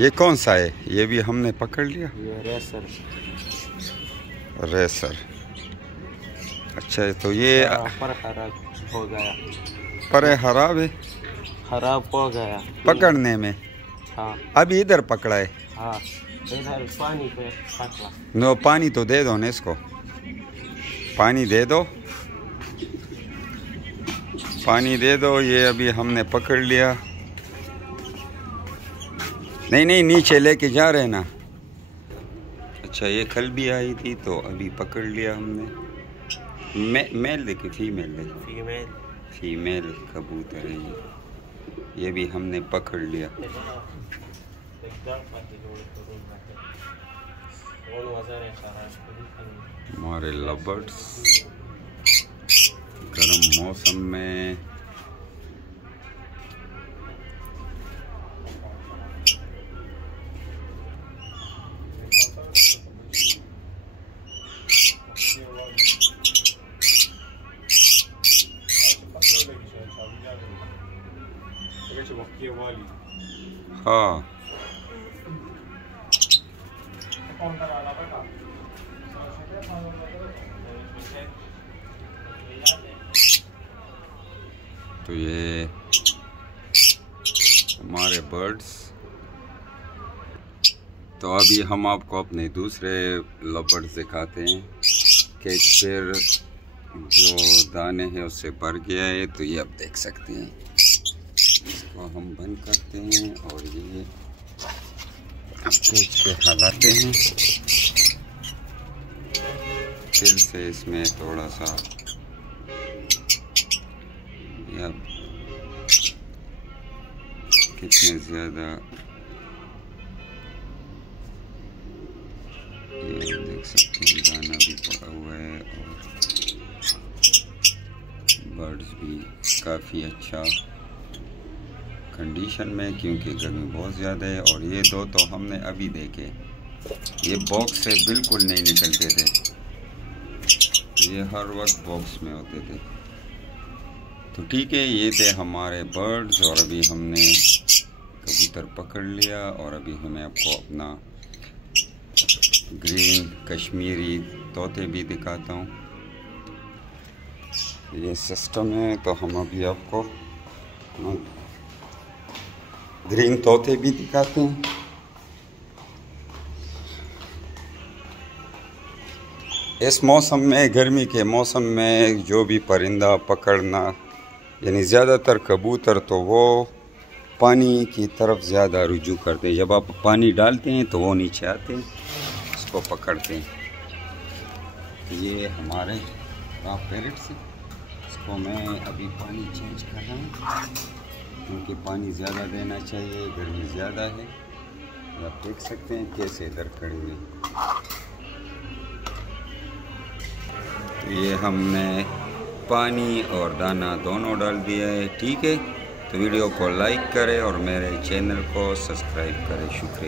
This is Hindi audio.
ये कौन सा है? ये भी हमने पकड़ लिया। ये रेसर। रेसर। अच्छा, तो ये पर खराब हो गया। पर खराब है, खराब हो गया पकड़ने में। हाँ अभी इधर पकड़ा है। हाँ, इधर पानी पे पकड़ा। नो, पानी तो दे दो ना इसको, पानी दे दो, पानी दे दो। ये अभी हमने पकड़ लिया। नहीं नहीं, नीचे लेके जा रहे ना। अच्छा, ये कल भी आई थी तो अभी पकड़ लिया हमने। मेल देखिए, फीमेल देखिए, फीमेल। फीमेल कबूतर है ये भी हमने पकड़ लिया। हमारे लवर्स गर्म मौसम में हाँ। तो ये हमारे बर्ड्स। तो अभी हम आपको अपने दूसरे लवर्स दिखाते हैं कि फिर जो दाने हैं उससे भर गया है। तो ये आप देख सकते हैं, इसको हम बंद करते हैं और ये अब केज पे हलाते हैं। फिर से इसमें थोड़ा सा अब कितने ज़्यादा ये देख सकते हैं, दाना भी पड़ा हुआ है और बर्ड्स भी काफ़ी अच्छा कंडीशन में, क्योंकि गर्मी बहुत ज़्यादा है। और ये दो तो हमने अभी देखे, ये बॉक्स से बिल्कुल नहीं निकलते थे, ये हर वक्त बॉक्स में होते थे। तो ठीक है, ये थे हमारे बर्ड्स। और अभी हमने कबूतर पकड़ लिया और अभी हमें आपको अपना ग्रीन कश्मीरी तोते भी दिखाता हूँ। ये सिस्टम है, तो हम अभी आपको ग्रीन तोते भी दिखाते हैं। इस मौसम में, गर्मी के मौसम में जो भी परिंदा पकड़ना, यानी ज़्यादातर कबूतर तो वो पानी की तरफ ज़्यादा रुजू करते हैं। जब आप पानी डालते हैं तो वो नीचे आते हैं, इसको पकड़ते हैं। ये हमारे पैरेट्स हैं, इसको मैं अभी पानी चेंज कर रहा हूँ क्योंकि पानी ज़्यादा देना चाहिए, गर्मी ज़्यादा है। आप देख सकते हैं कैसे इधर खड़े हुए। तो ये हमने पानी और दाना दोनों डाल दिया है। ठीक है, तो वीडियो को लाइक करें और मेरे चैनल को सब्सक्राइब करें। शुक्रिया।